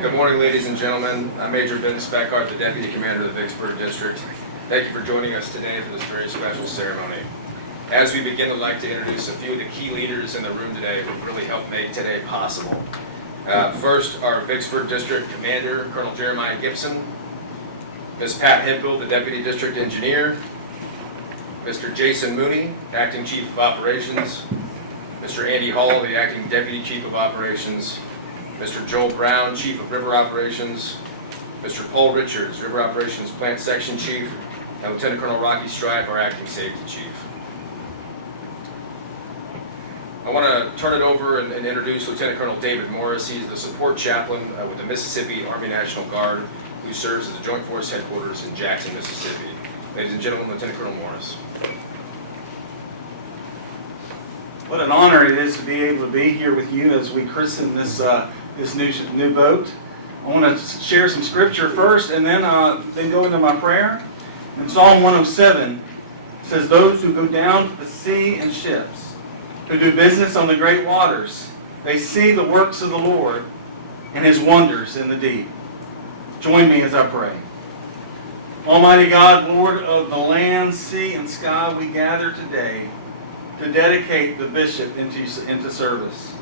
Good morning, ladies and gentlemen. I'm Major Vince Beckard, the Deputy Commander of the Vicksburg District. Thank you for joining us today for this very special ceremony. As we begin, I'd like to introduce a few of the key leaders in the room today who really helped make today possible. First, our Vicksburg District Commander, Colonel Jeremiah Gipson, Ms. Pat Hempel, the Deputy District Engineer, Mr. Jason Mooney, Acting Chief of Operations, Mr. Andy Hall, the Acting Deputy Chief of Operations, Mr. Joel Brown, Chief of River Operations, Mr. Paul Richards, River Operations Plant Section Chief, and Lieutenant Colonel Rocky Strife, our Acting Safety Chief. I want to turn it over and introduce Lieutenant Colonel David Norris. He's the support chaplain with the Mississippi Army National Guard, who serves as the Joint Force Headquarters in Jackson, Mississippi. Ladies and gentlemen, Lieutenant Colonel Norris. What an honor it is to be able to be here with you as we christen this new boat. I want to share some scripture first and then go into my prayer. In Psalm 107, it says, "Those who go down to the sea in ships, who do business on the great waters, they see the works of the Lord and His wonders in the deep." Join me as I pray. Almighty God, Lord of the land, sea, and sky, we gather today to dedicate the bishop into service.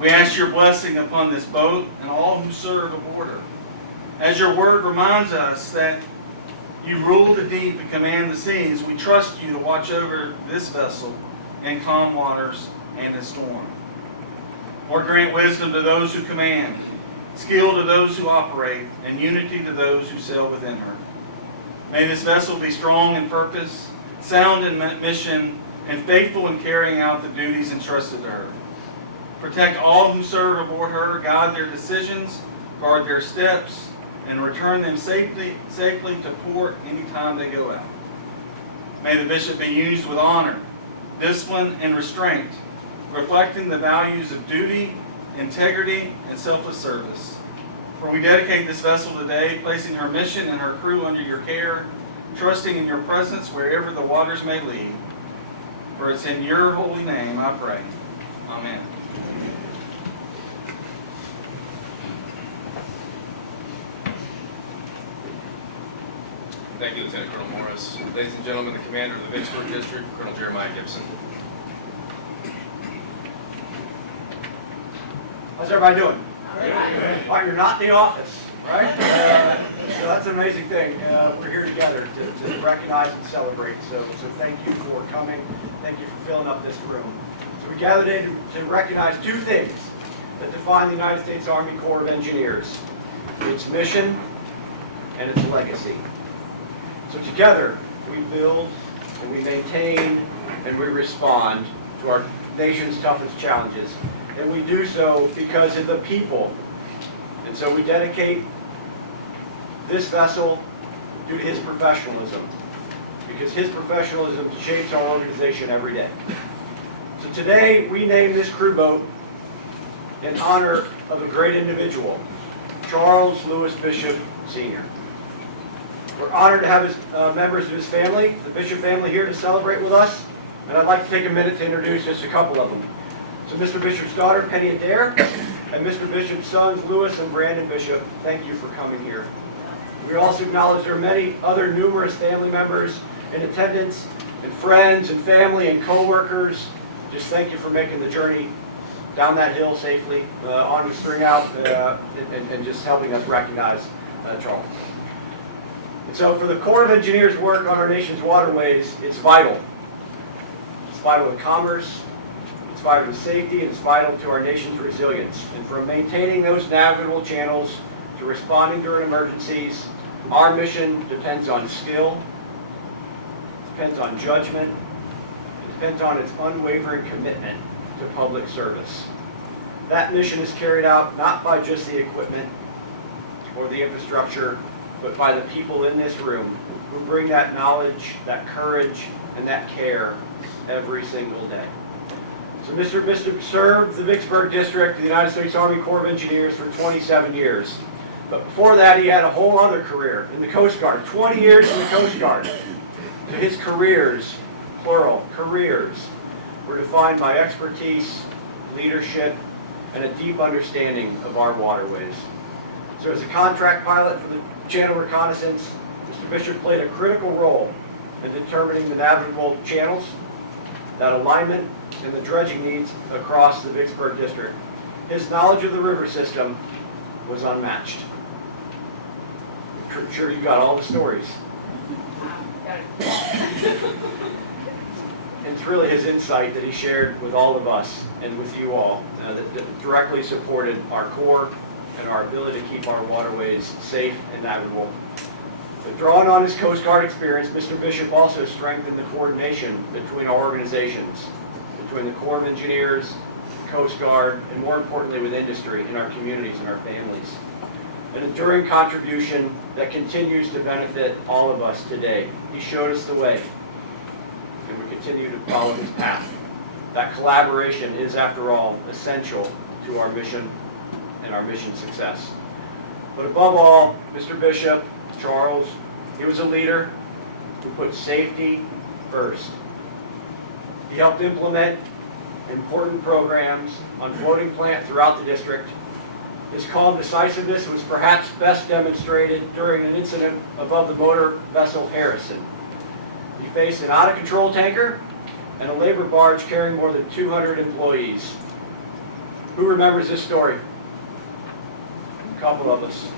We ask your blessing upon this boat and all who serve aboard her. As your word reminds us that you rule the deep and command the seas, we trust you to watch over this vessel in calm waters and in storm. Lord, grant wisdom to those who command, skill to those who operate, and unity to those who sail within her. May this vessel be strong in purpose, sound in mission, and faithful in carrying out the duties entrusted to her. Protect all who serve aboard her, guide their decisions, guard their steps, and return them safely to port anytime they go out. May the bishop be used with honor, discipline, and restraint, reflecting the values of duty, integrity, and selfless service. For we dedicate this vessel today, placing her mission and her crew under your care, trusting in your presence wherever the waters may lead. For it's in your holy name I pray. Amen. Thank you, Lieutenant Colonel Morris. Ladies and gentlemen, the Commander of the Vicksburg District, Colonel Jeremiah Gipson. How's everybody doing? Well, you're not in the office, right? So that's an amazing thing. We're here together to recognize and celebrate. So thank you for coming. Thank you for filling up this room. So we gathered in to recognize two things that define the United States Army Corps of Engineers: its mission and its legacy. So together we build and we maintain and we respond to our nation's toughest challenges. And we do so because of the people. And so we dedicate this vessel due to his professionalism, because his professionalism shapes our organization every day. So today we name this crew boat in honor of a great individual, Charles Lewis Bishop Sr. We're honored to have his members of his family, the Bishop family, here to celebrate with us. And I'd like to take a minute to introduce just a couple of them. So Mr. Bishop's daughter, Penny Adair, and Mr. Bishop's sons, Lewis and Brandon Bishop, thank you for coming here. We also acknowledge there are many other numerous family members in attendance, and friends and family and co-workers. Just thank you for making the journey down that hill safely, on the string out, and just helping us recognize Charles. And so for the Corps of Engineers' work on our nation's waterways, it's vital. It's vital to commerce, it's vital to safety, and it's vital to our nation's resilience. And from maintaining those navigable channels to responding during emergencies, our mission depends on skill, depends on judgment, it depends on its unwavering commitment to public service. That mission is carried out not by just the equipment or the infrastructure, but by the people in this room who bring that knowledge, that courage, and that care every single day. So Mr. Bishop served the Vicksburg District of the United States Army Corps of Engineers for 27 years. But before that, he had a whole other career in the Coast Guard, 20 years in the Coast Guard. So his careers, plural, careers, were defined by expertise, leadership, and a deep understanding of our waterways. So as a contract pilot for the Channel Reconnaissance, Mr. Bishop played a critical role in determining the navigable channels, that alignment, and the dredging needs across the Vicksburg District. His knowledge of the river system was unmatched. I'm sure you got all the stories. And it's really his insight that he shared with all of us and with you all that directly supported our Corps and our ability to keep our waterways safe and navigable. But drawing on his Coast Guard experience, Mr. Bishop also strengthened the coordination between our organizations, between the Corps of Engineers, Coast Guard, and more importantly with industry in our communities and our families. An enduring contribution that continues to benefit all of us today. He showed us the way, and we continue to follow his path. That collaboration is, after all, essential to our mission and our mission success. But above all, Mr. Bishop, Charles, he was a leader who put safety first. He helped implement important programs on floating plant throughout the district. His calm decisiveness was perhaps best demonstrated during an incident above the motor vessel Harrison. He faced an out-of-control tanker and a labor barge carrying more than 200 employees. Who remembers this story? A couple of us.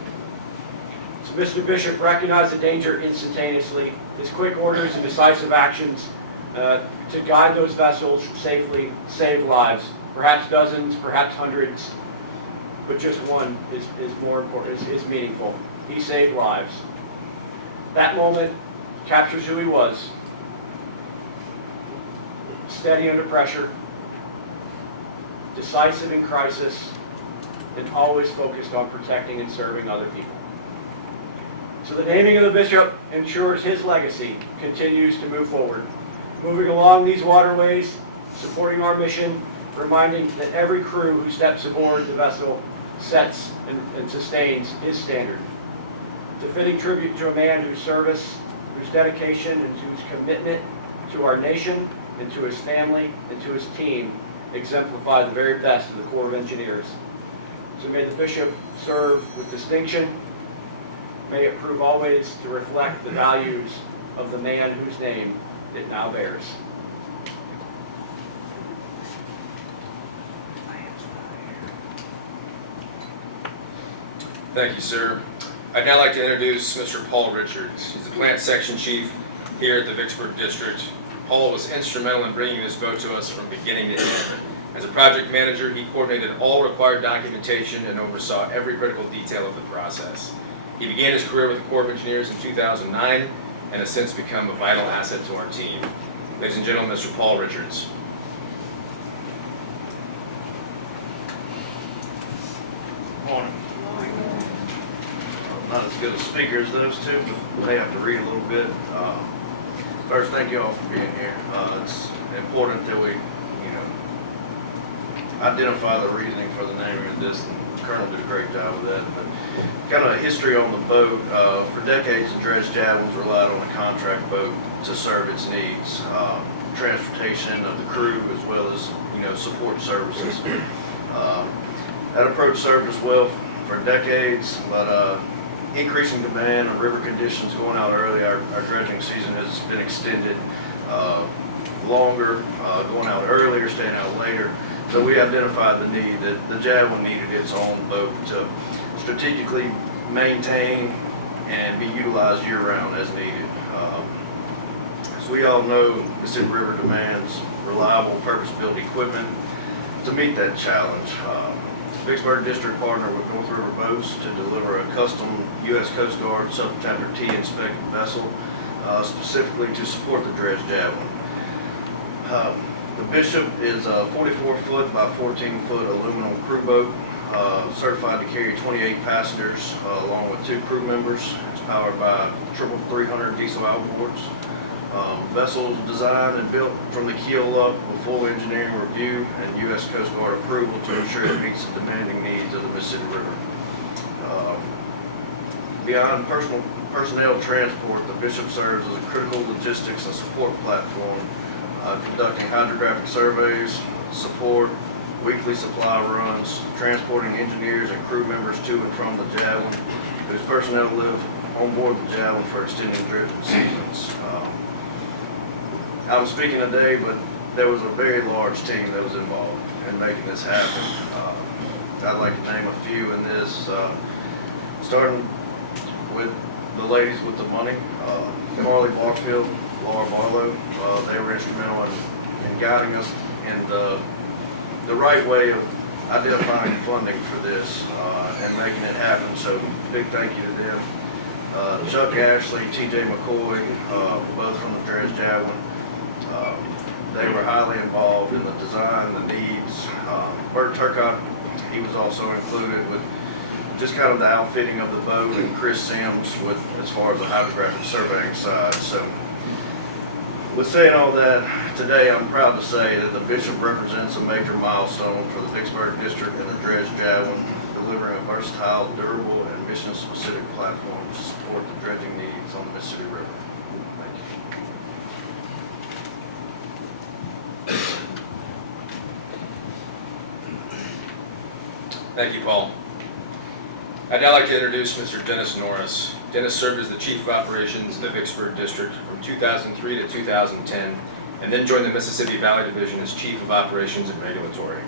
So Mr. Bishop recognized the danger instantaneously. His quick orders and decisive actions to guide those vessels safely saved lives. Perhaps dozens, perhaps hundreds, but just one is more important, is meaningful. He saved lives. That moment captures who he was. Steady under pressure, decisive in crisis, and always focused on protecting and serving other people. So the naming of the bishop ensures his legacy continues to move forward, moving along these waterways, supporting our mission, reminding that every crew who steps aboard the vessel sets and sustains his standard. It's a fitting tribute to a man whose service, whose dedication, and whose commitment to our nation and to his family and to his team exemplify the very best of the Corps of Engineers. So may the bishop serve with distinction. May it prove always to reflect the values of the man whose name it now bears. Thank you, sir. I'd now like to introduce Mr. Paul Richards. He's the plant section chief here at the Vicksburg District. Paul was instrumental in bringing this boat to us from beginning to end. As a project manager, he coordinated all required documentation and oversaw every critical detail of the process. He began his career with the Corps of Engineers in 2009 and has since become a vital asset to our team. Ladies and gentlemen, Mr. Paul Richards. Morning. Not as good a speaker as those two, but they have to read a little bit. First, thank you all for being here. It's important that we, identify the reasoning for the naming of this, and the Colonel did a great job with that. But kind of a history on the boat. For decades, the Dredge Jadwin relied on a contract boat to serve its needs, transportation of the crew as well as support services. That approach served us well for decades, but increasing demand and river conditions going out early, our dredging season has been extended longer, going out earlier, staying out later. So we identified the need that the Jadwin needed its own boat to strategically maintain and be utilized year-round as needed. As we all know, Mississippi River demands reliable, purpose-built equipment to meet that challenge. Vicksburg District partnered with North River Boats to deliver a custom U.S. Coast Guard Chapter T inspected vessel specifically to support the Dredge Jadwin. The Bishop is a 44-foot by 14-foot aluminum crew boat, certified to carry 28 passengers along with 2 crew members. It's powered by 300 diesel outboards. Vessel designed and built from the keel up with full engineering review and U.S. Coast Guard approval to ensure it meets the demanding needs of the Mississippi River. Beyond personnel transport, the Bishop serves as a critical logistics and support platform, conducting hydrographic surveys, support, weekly supply runs, transporting engineers and crew members to and from the Jadwin, whose personnel live on board the Jadwin for extended dredging seasons. I was speaking today, but there was a very large team that was involved in making this happen. I'd like to name a few in this, starting with the ladies with the money, Carly Barfield, Laura Barlow. They were instrumental in guiding us in the right way of identifying funding for this and making it happen. So big thank you to them. Chuck Ashley, TJ McCoy, both from the Dredge Jadwin. They were highly involved in the design, the needs. Bert Turcott, he was also included with just kind of the outfitting of the boat, and Chris Sims with as far as the hydrographic surveying side. So with saying all that, today I'm proud to say that the Bishop represents a major milestone for the Vicksburg District and the Dredge Jadwin, delivering a versatile, durable, and mission-specific platform to support the dredging needs on the Mississippi River. Thank you. Thank you, Paul. I'd now like to introduce Mr. Dennis Norris. Dennis served as the Chief of Operations in the Vicksburg District from 2003 to 2010, and then joined the Mississippi Valley Division as Chief of Operations and Regulatory.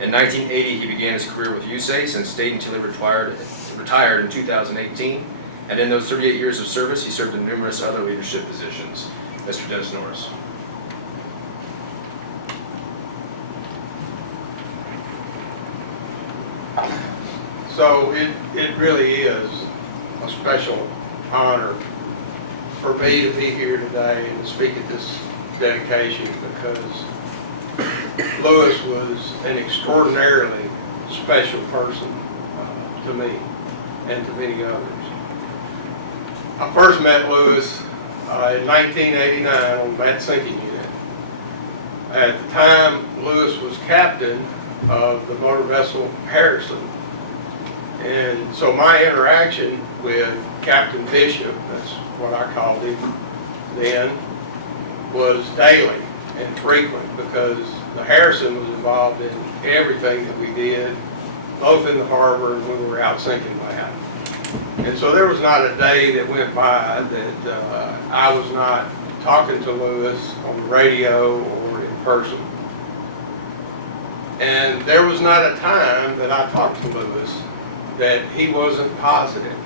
In 1980, he began his career with USACE and stayed until he retired in 2018, and in those 38 years of service, he served in numerous other leadership positions. Mr. Dennis Norris. So it really is a special honor for me to be here today and to speak at this dedication, because Lewis was an extraordinarily special person to me and to many others. I first met Lewis in 1989 on that sinking unit. At the time, Lewis was captain of the motor vessel Harrison. And so my interaction with Captain Bishop, that's what I called him then, was daily and frequent, because the Harrison was involved in everything that we did, both in the harbor and when we were out sinking lab. And so there was not a day that went by that I was not talking to Lewis on the radio or in person. And there was not a time that I talked to Lewis that he wasn't positive.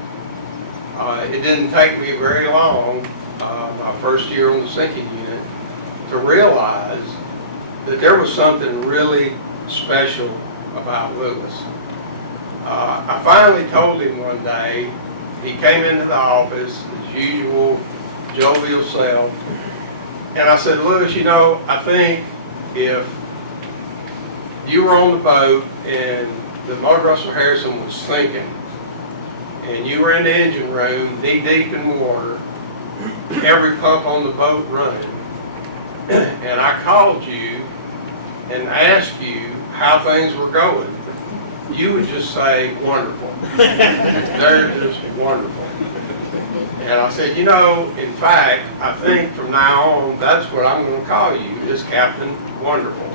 It didn't take me very long, my first year on the sinking unit, to realize that there was something really special about Lewis. I finally told him one day. He came into the office, his usual jovial self, and I said, Lewis, you know, I think if you were on the boat and the motor vessel Harrison was sinking, and you were in the engine room, knee deep in water, every pump on the boat running, and I called you and asked you how things were going, you would just say, wonderful. They're just wonderful. And I said, you know, in fact, I think from now on, that's what I'm going to call you, is Captain Wonderful.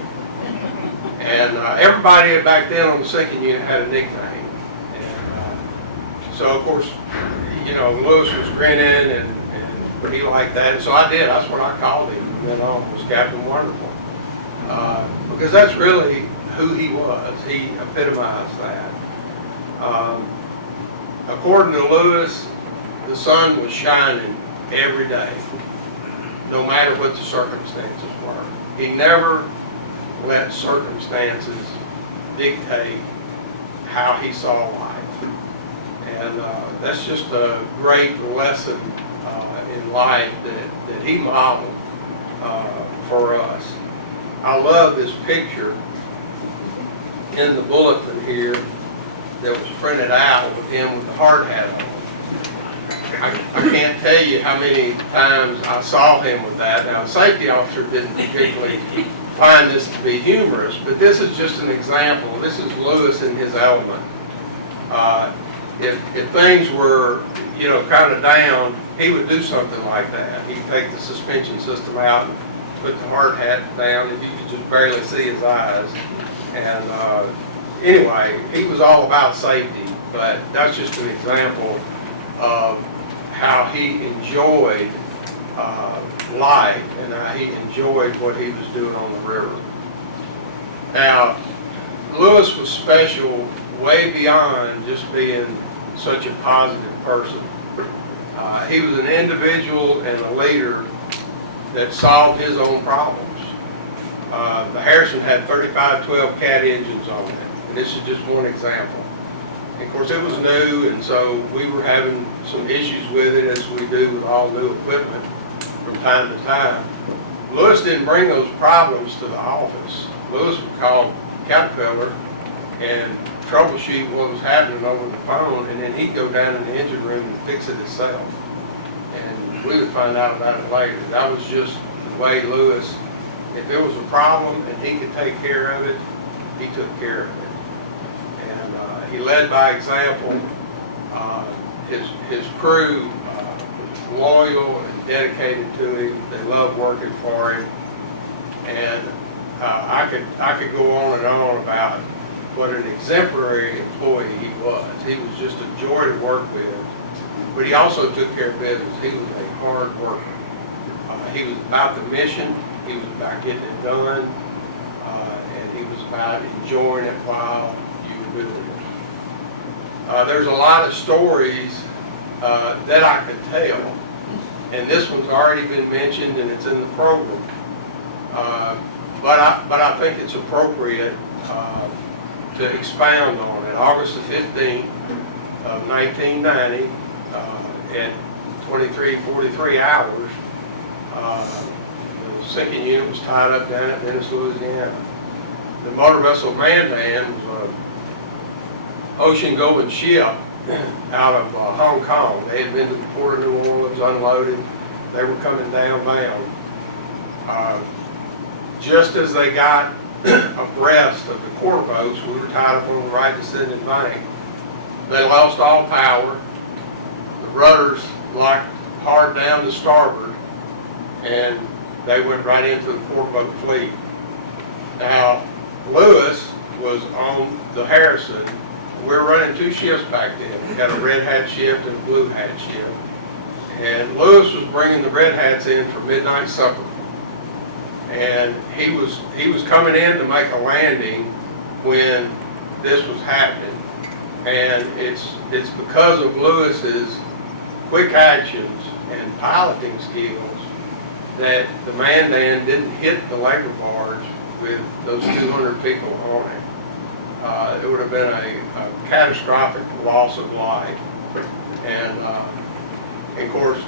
And everybody back then on the sinking unit had a nickname. And so, of course, you know, Lewis was grinning, and he liked that. And so I did. That's what I called him from then on, was Captain Wonderful. Because that's really who he was. He epitomized that. According to Lewis, the sun was shining every day, no matter what the circumstances were. He never let circumstances dictate how he saw life. And that's just a great lesson in life that he modeled for us. I love this picture in the bulletin here that was printed out with him with the hard hat on. I can't tell you how many times I saw him with that. Now, the safety officer didn't particularly find this to be humorous, but this is just an example. This is Lewis in his element. If things were, you know, kind of down, he would do something like that. He'd take the suspension system out and put the hard hat down, and you could just barely see his eyes. And anyway, he was all about safety, but that's just an example of how he enjoyed life and how he enjoyed what he was doing on the river. Now, Lewis was special way beyond just being such a positive person. He was an individual and a leader that solved his own problems. The Harrison had 3512 Cat engines on it, and this is just one example. And of course, it was new, and so we were having some issues with it, as we do with all new equipment from time to time. Lewis didn't bring those problems to the office. Lewis would call Caterpillar and troubleshoot what was happening over the phone, and then he'd go down in the engine room and fix it himself. And we would find out about it later. That was just the way Lewis, if there was a problem and he could take care of it, he took care of it. And he led by example. His crew was loyal and dedicated to him. They loved working for him. And I could go on and on about what an exemplary employee he was. He was just a joy to work with, but he also took care of business. He was a hard worker. He was about the mission. He was about getting it done, and he was about enjoying it while you were doing it. There's a lot of stories that I could tell, and this one's already been mentioned and it's in the program. But I think it's appropriate to expound on it. August the 15th of 1990, at 23:43 hours, the sinking unit was tied up down at Venice, Louisiana. The motor vessel Mandan was an ocean-going ship out of Hong Kong. They had been to the port of New Orleans, unloaded. They were coming downbound. Just as they got abreast of the quarter boats, we were tied up on the right descending bank. They lost all power. The rudders locked hard down to starboard, and they went right into the quarter boat fleet. Now, Lewis was on the Harrison. We were running two shifts back then. We had a red hat shift and a blue hat shift. And Lewis was bringing the red hats in for midnight supper. And he was coming in to make a landing when this was happening. And it's because of Lewis's quick actions and piloting skills that the Mandan didn't hit the labor barge with those 200 people on it. It would have been a catastrophic loss of life. And of course,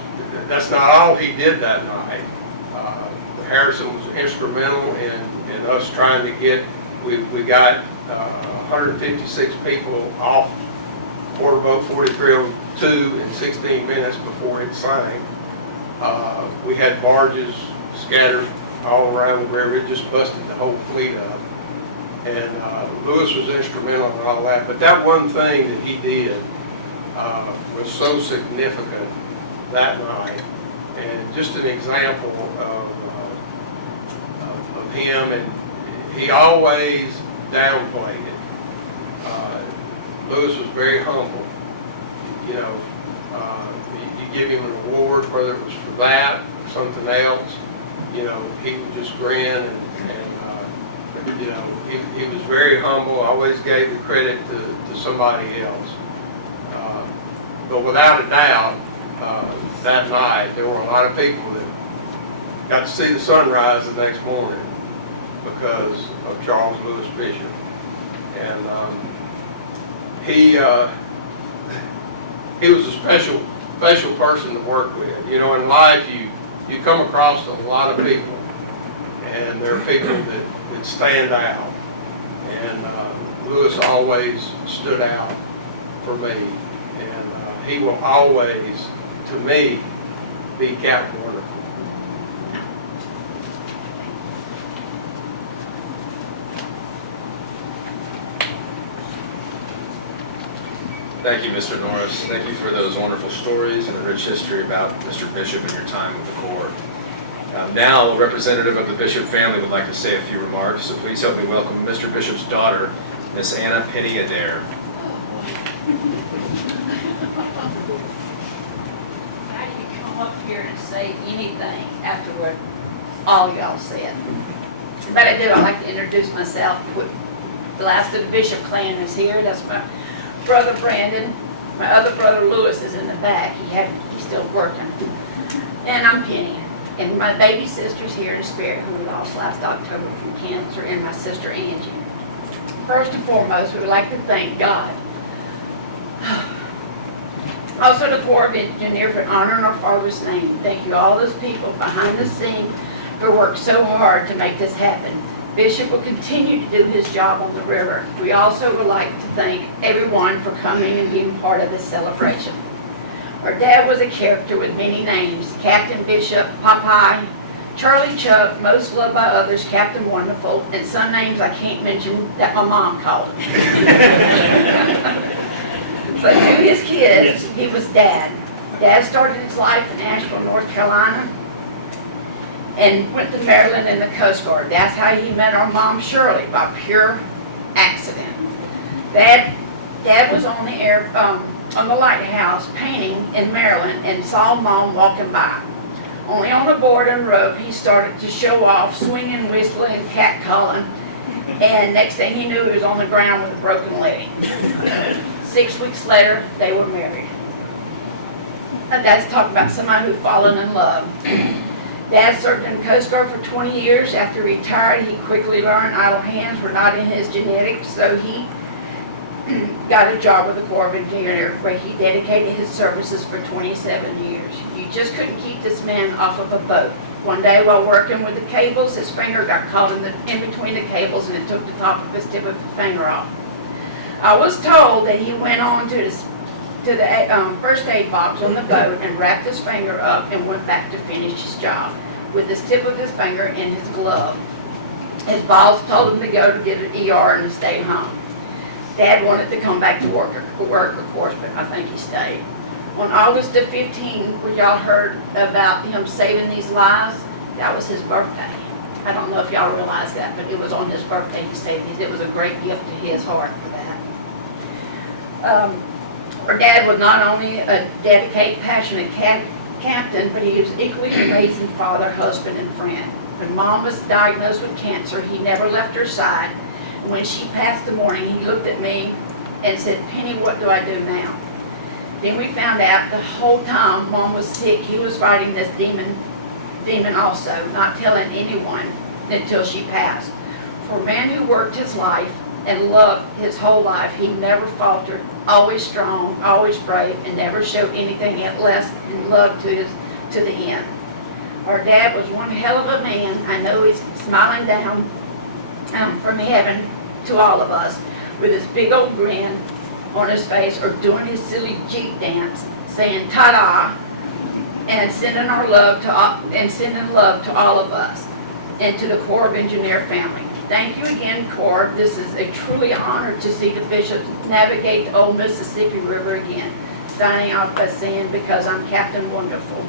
that's not all he did that night. Harrison was instrumental in us trying to get, we got 156 people off quarter boat 4302 in 16 minutes before it sank. We had barges scattered all around the river. It just busted the whole fleet up. And Lewis was instrumental in all that. But that one thing that he did was so significant that night. And just an example of him, and he always downplayed it. Lewis was very humble. You know, you give him an award, whether it was for that or something else, you know, he would just grin and you know, he was very humble, always gave the credit to somebody else. But without a doubt, that night, there were a lot of people that got to see the sunrise the next morning because of Charles Lewis Bishop. And he was a special person to work with. You know, in life, you come across a lot of people, and there are people that stand out. And Lewis always stood out for me. And he will always, to me, be Captain Wonderful. Thank you, Mr. Norris. Thank you for those wonderful stories and the rich history about Mr. Bishop and your time with the Corps. Now, a representative of the Bishop family would like to say a few remarks, so please help me welcome Mr. Bishop's daughter, Miss Anna Penny Adair. How do you come up here and say anything after what all y'all said? But I do, I'd like to introduce myself. The last of the Bishop clan is here. That's my brother Brandon. My other brother Lewis is in the back. He's still working. And I'm Penny. And my baby sister's here in spirit, who we lost last October from cancer, and my sister Angie. First and foremost, we would like to thank God. Also the Corps of Engineers for honoring our Father's name. Thank you to all those people behind the scene who worked so hard to make this happen. Bishop will continue to do his job on the river. We also would like to thank everyone for coming and being part of this celebration. Our dad was a character with many names: Captain Bishop, Popeye, Charlie Chuck, most loved by others, Captain Wonderful, and some names I can't mention that my mom called him. But to his kids, he was Dad. Dad started his life in Asheville, North Carolina, and went to Maryland in the Coast Guard. That's how he met our mom, Shirley, by pure accident. Dad was on the lighthouse painting in Maryland and saw Mom walking by. Only on a board and rope, he started to show off, swinging, whistling, catcalling, and next thing he knew, he was on the ground with a broken leg. 6 weeks later, they were married. And that's talking about somebody who'd fallen in love. Dad served in the Coast Guard for 20 years. After he retired, he quickly learned idle hands were not in his genetics, so he got a job with the Corps of Engineers, where he dedicated his services for 27 years. You just couldn't keep this man off of a boat. One day while working with the cables, his finger got caught in between the cables, and it took the top of his tip of the finger off. I was told that he went on to the first aid box on the boat and wrapped his finger up and went back to finish his job with his tip of his finger in his glove. His boss told him to go to get an ER and to stay home. Dad wanted to come back to work, of course, but I think he stayed. On August the 15th, when y'all heard about him saving these lives, that was his birthday. I don't know if y'all realize that, but it was on his birthday he saved these. It was a great gift to his heart for that. Our dad was not only a dedicated, passionate captain, but he was equally an amazing father, husband, and friend. When Mom was diagnosed with cancer, he never left her side. And when she passed the morning, he looked at me and said, "Penny, what do I do now?" Then we found out the whole time Mom was sick, he was fighting this demon also, not telling anyone until she passed. For a man who worked his life and loved his whole life, he never faltered, always strong, always brave, and never showed anything less than love to the end. Our dad was one hell of a man. I know he's smiling down from heaven to all of us with his big old grin on his face, or doing his silly Jeep dance, saying ta-da, and sending love to all of us and to the Corps of Engineer family. Thank you again, Corps. This is a truly honor to see the bishops navigate the old Mississippi River again. Signing off by saying, because I'm Captain Wonderful.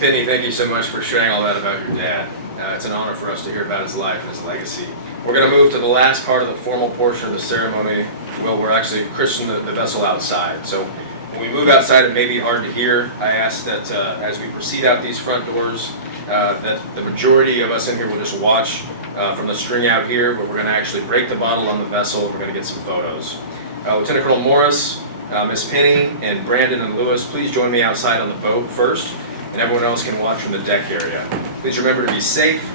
Penny, thank you so much for sharing all that about your dad. It's an honor for us to hear about his life and his legacy. We're going to move to the last part of the formal portion of the ceremony. Well, we're actually christening the vessel outside. So when we move outside, it may be hard to hear. I ask that as we proceed out these front doors, that the majority of us in here will just watch from the string out here, but we're going to actually break the bottle on the vessel. We're going to get some photos. Lieutenant Colonel Norris, Miss Penny, and Brandon and Lewis, please join me outside on the boat first, and everyone else can watch from the deck area. Please remember to be safe,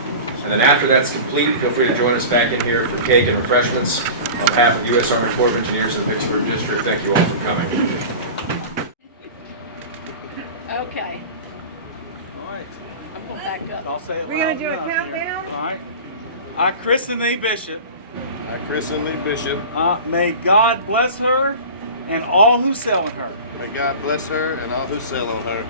and then after that's complete, feel free to join us back in here for cake and refreshments. On behalf of the U.S. Army Corps of Engineers of the Vicksburg District, thank you all for coming. Okay. All right. I'm going back up. I'll say it We're gonna loud do a enough here. countdown? All right. I christen thee, Bishop. I christen thee, Bishop. May God bless her and all who sail in her. May God bless her and all who sail on her.